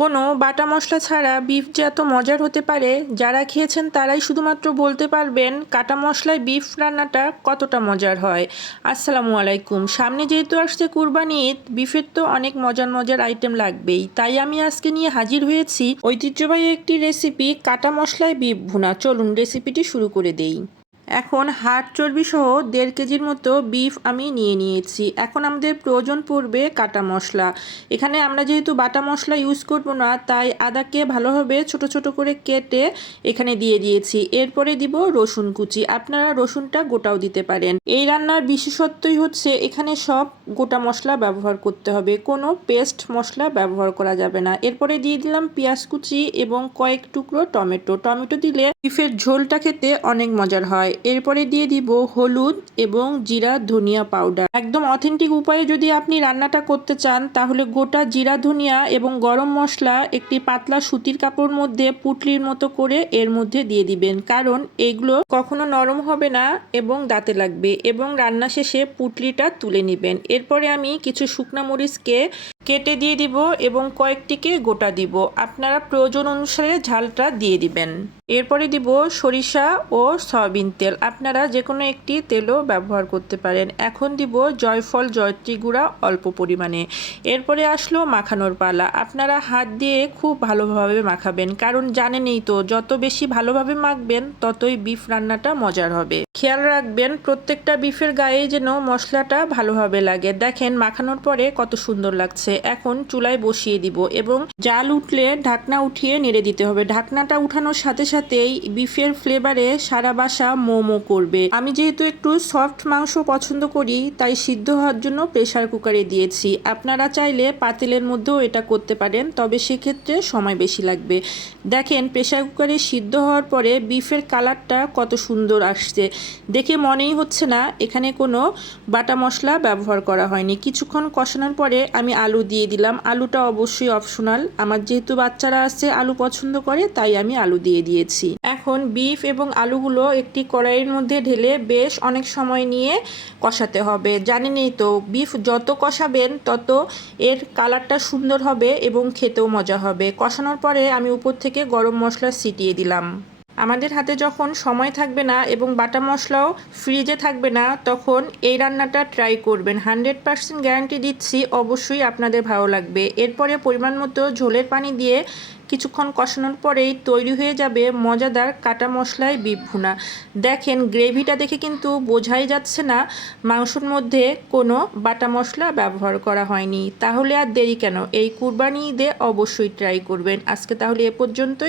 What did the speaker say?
কোনো বাটা মশলা ছাড়া বিফ যে এত মজার হতে পারে, যারা খেয়েছেন তারাই শুধুমাত্র বলতে পারবেন কাটা মশলায় বিফ রান্নাটা কতটা মজার হয়। আসসালামু আলাইকুম। সামনে যেহেতু আসছে কুরবানি ঈদ, বিফের তো অনেক মজার মজার আইটেম লাগবেই। তাই আমি আজকে নিয়ে হাজির হয়েছি ঐতিহ্যবাহী একটি রেসিপি কাটা মশলায় বিফ ভুনা। চলুন রেসিপিটি শুরু করে দেই। এখন হাট চর্বি সহ দেড় কেজির মতো বিফ আমি নিয়ে নিয়েছি। এখন আমাদের প্রয়োজন পড়বে কাটা মশলা। এখানে আমরা যেহেতু বাটা মশলা ইউজ করব না, তাই আদাকে ভালোভাবে ছোট ছোট করে কেটে এখানে দিয়ে দিয়েছি। এরপরে দিব রসুন কুচি। আপনারা রসুনটা গোটাও দিতে পারেন। এই রান্নার বিশেষত্বই হচ্ছে এখানে সব গোটা মশলা ব্যবহার করতে হবে। কোনো পেস্ট মশলা ব্যবহার করা যাবে না। এরপরে দিয়ে দিলাম পেঁয়াজ কুচি এবং কয়েক টুকরো টমেটো। টমেটো দিলে বিফের ঝোলটা খেতে অনেক মজার হয়। এরপরে দিয়ে দিব হলুদ এবং জিরা ধনিয়া পাউডার। একদম অথেন্টিক উপায়ে যদি আপনি রান্নাটা করতে চান, তাহলে গোটা জিরা ধনিয়া এবং গরম মশলা একটি পাতলা সুতির কাপড় মধ্যে পুটলির মতো করে এর মধ্যে দিয়ে দিবেন। কারণ এগুলো কখনো নরম হবে না এবং দাঁতে লাগবে এবং রান্না শেষে পুটলিটা তুলে নেবেন। এরপরে আমি কিছু শুকনা মরিচকে কেটে দিয়ে দিব এবং কয়েকটিকে গোটা দিব। আপনারা প্রয়োজন অনুসারে ঝালটা দিয়ে দিবেন। এরপরে দিব সরিষা ও সয়াবিন তেল। আপনারা যে কোনো একটি তেলও ব্যবহার করতে পারেন। এখন দিব জয়ফল, জয়ত্রী গুঁড়া অল্প পরিমাণে। এরপরে আসলো মাখানোর পালা। আপনারা হাত দিয়ে খুব ভালোভাবে মাখাবেন। কারণ জানেনই তো, যত বেশি ভালোভাবে মাখবেন, ততই বিফ রান্নাটা মজার হবে। খেয়াল রাখবেন, প্রত্যেকটা বিফের গায়ে যেন মশলাটা ভালোভাবে লাগে। দেখেন, মাখানোর পরে কত সুন্দর লাগছে। এখন চুলায় বসিয়ে দিব এবং জাল উঠলে ঢাকনা উঠিয়ে নেড়ে দিতে হবে। ঢাকনাটা উঠানোর সাথে সাথেই বিফের ফ্লেভারে সারা বাসা মোমো করবে। আমি যেহেতু একটু সফট মাংস পছন্দ করি, তাই সিদ্ধ হওয়ার জন্য প্রেসার কুকারে দিয়েছি। আপনারা চাইলে পাতিলের মধ্যেও এটা করতে পারেন, তবে সেক্ষেত্রে সময় বেশি লাগবে। দেখেন প্রেসার কুকারে সিদ্ধ হওয়ার পরে বিফের কালারটা কত সুন্দর আসছে। দেখে মনেই হচ্ছে না, এখানে কোনো বাটা মশলা ব্যবহার করা হয়নি। কিছুক্ষণ কষানোর পরে আমি আলু দিয়ে দিলাম। আলুটা অবশ্যই অপশনাল আমার যেহেতু বাচ্চারা আছে, আলু পছন্দ করে, তাই আমি আলু দিয়ে দিয়েছি। এখন বিফ এবং আলুগুলো একটি কড়াইয়ের মধ্যে ঢেলে বেশ অনেক সময় নিয়ে কষাতে হবে। জানেনই তো বিফ যত কষাবেন, তত এর কালারটা সুন্দর হবে এবং খেতেও মজা হবে। কষানোর পরে আমি উপর থেকে গরম মশলা ছিটিয়ে দিলাম। আমাদের হাতে যখন সময় থাকবে না এবং বাটা মশলাও ফ্রিজে থাকবে না, তখন এই রান্নাটা ট্রাই করবেন। হান্ড্রেড পারসেন্ট গ্যারান্টি দিচ্ছি, অবশ্যই আপনাদের ভালো লাগবে। এরপরে পরিমাণ মতো ঝোলের পানি দিয়ে কিছুক্ষণ কষানোর পরেই তৈরি হয়ে যাবে মজাদার কাটা মশলায় বিফ ভুনা। দেখেন গ্রেভিটা দেখে কিন্তু বোঝাই যাচ্ছে না, মাংসর মধ্যে কোনো বাটা মশলা ব্যবহার করা হয়নি। তাহলে আর দেরি কেন? এই কুরবানি ঈদে অবশ্যই ট্রাই করবেন। আজকে তাহলে এ পর্যন্তই।